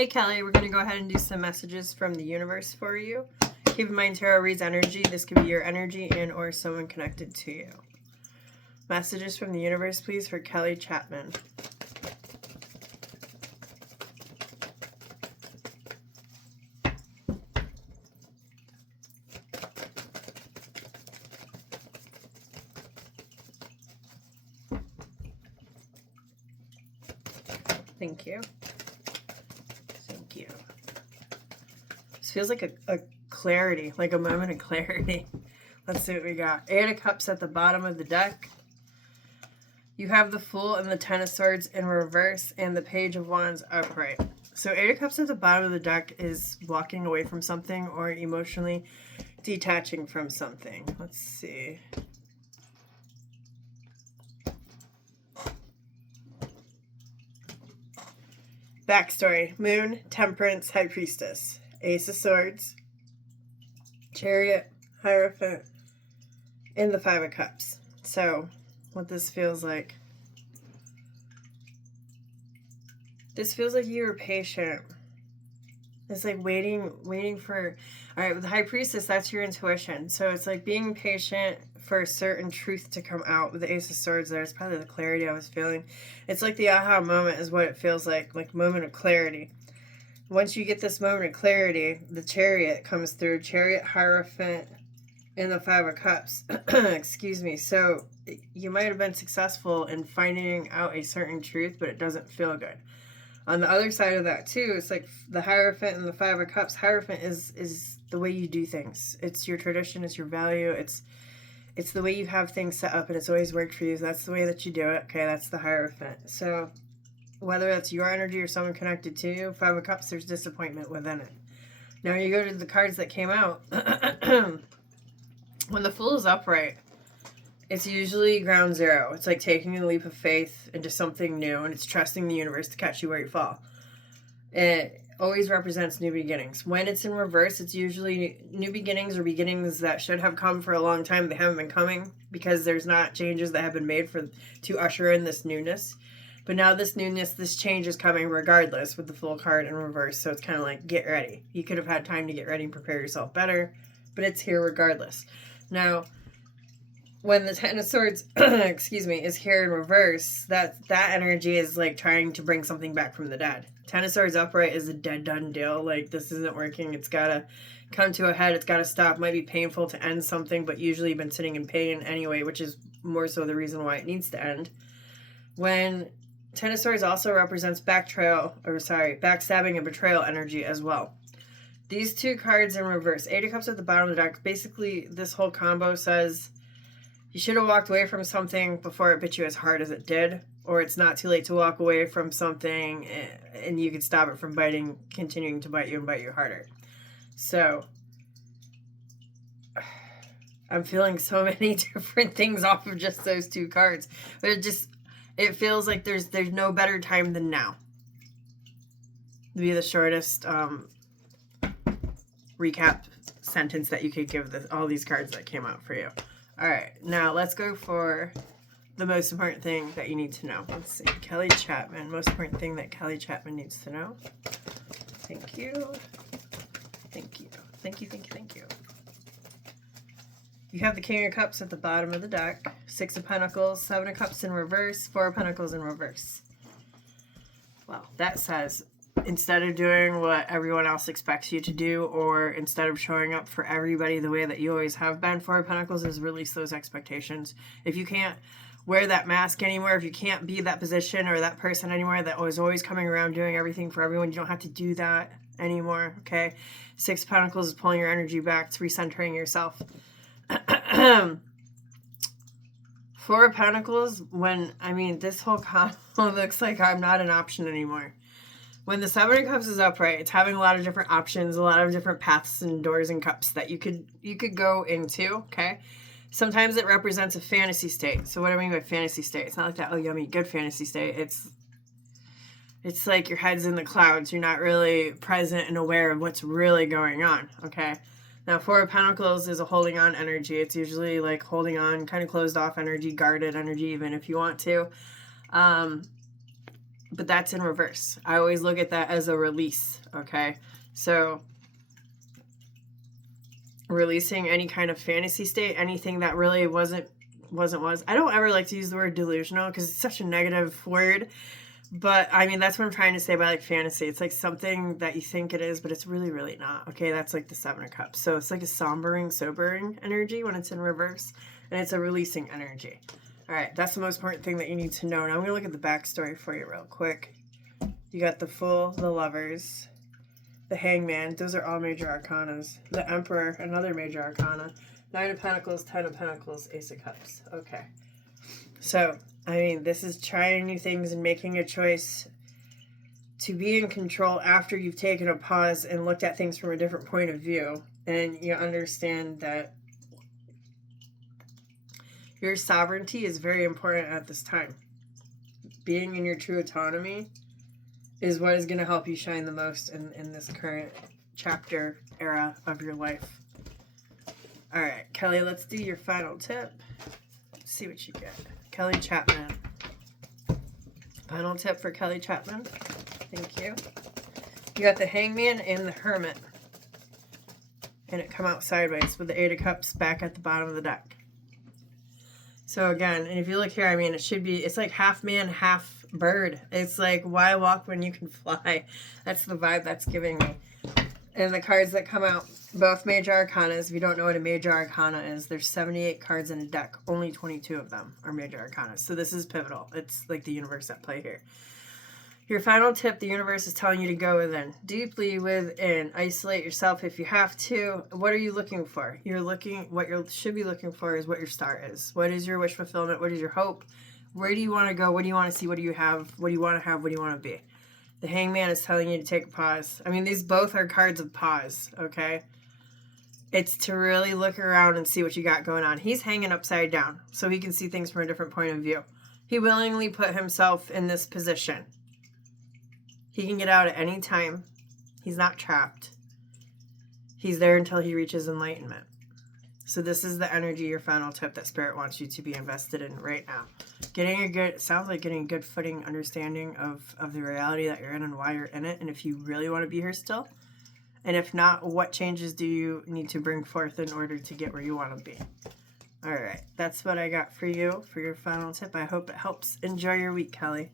Hey Kelly, we're going to go ahead and do some messages from the universe for you. Keep in mind, tarot reads energy. This could be your energy and or someone connected to you. Messages from the universe, please, for Kelly Chapman. Thank you. Thank you. This feels like a clarity, like a moment of clarity. Let's see what we got. Eight of Cups at the bottom of the deck. You have the Fool and the Ten of Swords in reverse and the Page of Wands upright. So Eight of Cups at the bottom of the deck is walking away from something or emotionally detaching from something. Let's see. Backstory. Moon, Temperance, High Priestess. Ace of Swords, Chariot, Hierophant, and the Five of Cups. So, what this feels like. This feels like you were patient. It's like waiting for... Alright, with the High Priestess, that's your intuition. So it's like being patient for a certain truth to come out. With the Ace of Swords there, it's probably the clarity I was feeling. It's like the aha moment is what it feels like moment of clarity. Once you get this moment of clarity, the Chariot comes through. Chariot, Hierophant, and the Five of Cups. Excuse me. So you might have been successful in finding out a certain truth, but it doesn't feel good. On the other side of that too, it's like the Hierophant and the Five of Cups. Hierophant is the way you do things. It's your tradition. It's your value. It's the way you have things set up, and it's always worked for you. So that's the way that you do it. Okay, that's the Hierophant. So whether that's your energy or someone connected to you, Five of Cups, there's disappointment within it. Now you go to the cards that came out. When the Fool is upright, it's usually ground zero. It's like taking a leap of faith into something new, and it's trusting the universe to catch you where you fall. It always represents new beginnings. When it's in reverse, it's usually new beginnings or beginnings that should have come for a long time. They haven't been coming because there's not changes that have been made to usher in this newness. But now this newness, this change is coming regardless with the Fool card in reverse. So it's kind of like, get ready. You could have had time to get ready and prepare yourself better, but it's here regardless. Now, when the Ten of Swords, excuse me, is here in reverse, that energy is like trying to bring something back from the dead. Ten of Swords upright is a dead done deal. Like, this isn't working. It's got to come to a head. It's got to stop. It might be painful to end something, but usually you've been sitting in pain anyway, which is more so the reason why it needs to end. When Ten of Swords also represents backstabbing and betrayal energy as well. These two cards in reverse. Eight of Cups at the bottom of the deck. Basically, this whole combo says you should have walked away from something before it bit you as hard as it did, or it's not too late to walk away from something and you can stop it from continuing to bite you and bite you harder. So, I'm feeling so many different things off of just those two cards. But it feels like there's no better time than now. To be the shortest recap sentence that you could give all these cards that came out for you. All right, now let's go for the most important thing that you need to know. Let's see, Kelly Chapman. Most important thing that Kelly Chapman needs to know. Thank you. Thank you. Thank you, thank you, thank you. You have the King of Cups at the bottom of the deck. Six of Pentacles, Seven of Cups in reverse, Four of Pentacles in reverse. Well, that says, instead of doing what everyone else expects you to do, or instead of showing up for everybody the way that you always have been, Four of Pentacles is release those expectations. If you can't wear that mask anymore, if you can't be that position or that person anymore that was always coming around doing everything for everyone, you don't have to do that anymore, okay? Six of Pentacles is pulling your energy back. It's recentering yourself. Four of Pentacles, this whole combo looks like I'm not an option anymore. When the Seven of Cups is upright, it's having a lot of different options, a lot of different paths and doors and cups that you could go into, okay? Sometimes it represents a fantasy state. So what do I mean by fantasy state? It's not like that, oh, yummy, good fantasy state. It's like your head's in the clouds. You're not really present and aware of what's really going on, okay? Now, Four of Pentacles is a holding on energy. It's usually like holding on, kind of closed off energy, guarded energy, even if you want to. but that's in reverse. I always look at that as a release, okay? So releasing any kind of fantasy state, anything that really wasn't. I don't ever like to use the word delusional because it's such a negative word. But I mean, that's what I'm trying to say by like fantasy. It's like something that you think it is, but it's really, really not. Okay, that's like the Seven of Cups. So it's like a sobering energy when it's in reverse, and it's a releasing energy. All right, that's the most important thing that you need to know. Now I'm gonna look at the backstory for you real quick. You got the Fool, the Lovers, the Hangman. Those are all major arcanas. The Emperor, another major arcana. Nine of Pentacles, Ten of Pentacles, Ace of Cups. Okay. So, I mean, this is trying new things and making a choice to be in control after you've taken a pause and looked at things from a different point of view. And you understand that your sovereignty is very important at this time. Being in your true autonomy is what is going to help you shine the most in this current chapter era of your life. All right, Kelly, let's do your final tip. Let's see what you get. Kelly Chapman. Final tip for Kelly Chapman. Thank you. You got the Hangman and the Hermit. And it come out sideways with the Eight of Cups back at the bottom of the deck. So again, and if you look here, I mean, it's like half man, half bird. It's like, why walk when you can fly? That's the vibe that's giving me. And the cards that come out, both major arcanas. If you don't know what a major arcana is, there's 78 cards in a deck. Only 22 of them are major arcanas. So this is pivotal. It's like the universe at play here. Your final tip, the universe is telling you to go within. Deeply within. Isolate yourself if you have to. What are you looking for? What you should be looking for is what your star is. What is your wish fulfillment? What is your hope? Where do you want to go? What do you want to see? What do you have? What do you want to have? What do you want to be? The Hangman is telling you to take a pause. I mean, these both are cards of pause, okay? It's to really look around and see what you got going on. He's hanging upside down, so he can see things from a different point of view. He willingly put himself in this position. He can get out at any time. He's not trapped. He's there until he reaches enlightenment. So this is the energy, your final tip that Spirit wants you to be invested in right now. Sounds like getting a good footing understanding of the reality that you're in and why you're in it, and if you really want to be here still. And if not, what changes do you need to bring forth in order to get where you want to be? All right, that's what I got for you for your final tip. I hope it helps. Enjoy your week, Kelly.